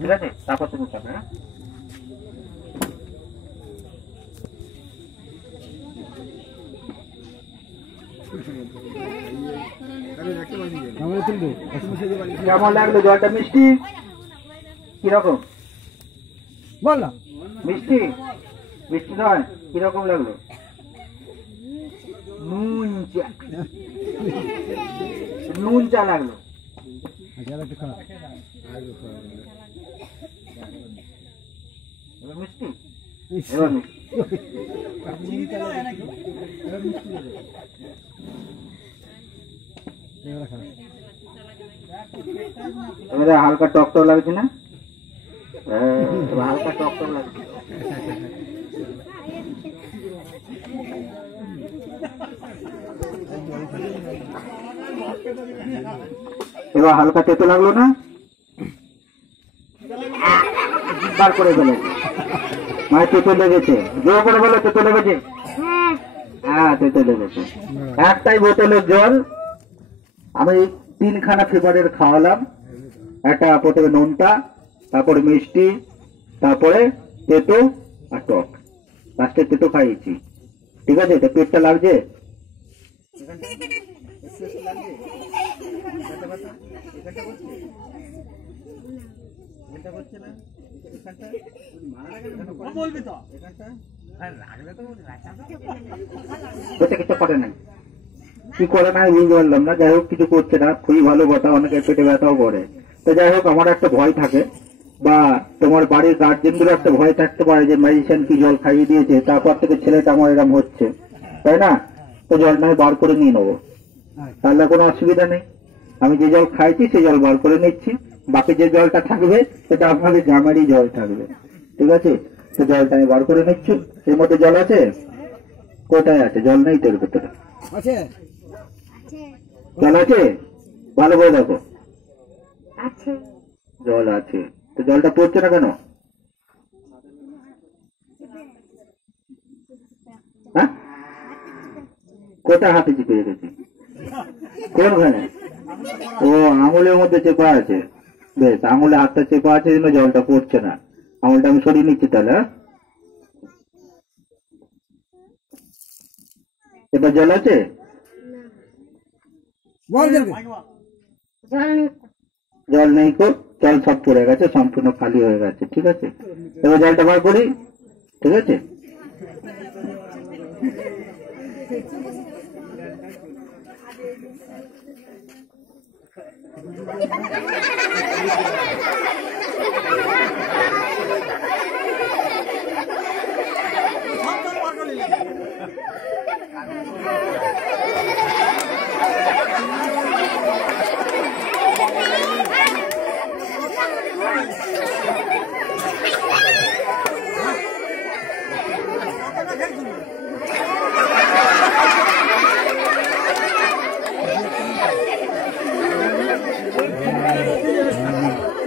ঠিক আছে, তারপর তুমি চাপে। হ্যাঁ, কেমন লাগলো জলটা? মিষ্টি কিরকম? বল না। মিষ্টি মিষ্টি নয়, কিরকম লাগলো? নুন চা, নুন চা লাগলো। মিষ্টি এবার এবারে হালকা টক টক লাগছে না? হালকা টক টক লাগছে। এবার হালকা তেতো লাগলো না? বার করে ফেলেছে, মানে তেতো লেগেছে। জোর করে বলো তেতো লেগেছে। হ্যাঁ, তেতো লেগেছে। একটাই বোতলের জল আমি 3খানা ফেভারের খাওয়ালাম। একটা প্রথমে নুনটা, তারপরে মিষ্টি, তারপরে তেতো আর টক, লাস্টে তেতো খাইয়েছি। ঠিক আছে, তো পেটটা লাগছে? কিছু করে নাই, কি করে না বুঝতে পারলাম না। যাই হোক, কিছু করছে না, খুবই ভালো কথা। অনেকের পেটে ব্যথাও করে। তো যাই হোক, আমার একটা ভয় থাকে, বা তোমার বাড়ির গার্জেনগুলো একটা ভয় থাকতে পারে যে ম্যাজিশিয়ান কি জল খাইয়ে দিয়েছে, তারপর থেকে ছেলেটা আমার এরকম হচ্ছে, তাই না? তো জলটা আমি বার করে নিয়ে নেবো, তাহলে কোনো অসুবিধা নেই। আমি যে জল খাইছি সেই জল বার করে নিচ্ছি, বাকি যে জলটা থাকবে সেটা আপনাদের গ্রামেরই জল থাকবে। ঠিক আছে, তো জলটা আমি বার করে নিচ্ছি। এর মধ্যে জল আছে? কোথায় আছে? জল নেই তোর ভেতরে? জল আছে? ভালো করে দেখো, জল আছে। তো জলটা পড়ছে না কেন? হ্যাঁ, কোথায় হাতে চিপে রেখেছি? কোনখানে? ও, আঙুলের মধ্যে চেপা আছে। বেশ, আঙুলে হাতটা চেপা আছে জন্য জলটা পড়ছে না। আঙুলটা আমি সরিয়ে নিচ্ছি তাহলে। এবার জল আছে? জল নেই কো, জল সব পড়ে গেছে, সম্পূর্ণ খালি হয়ে গেছে। ঠিক আছে, এবার জলটা বার করি। ঠিক আছে,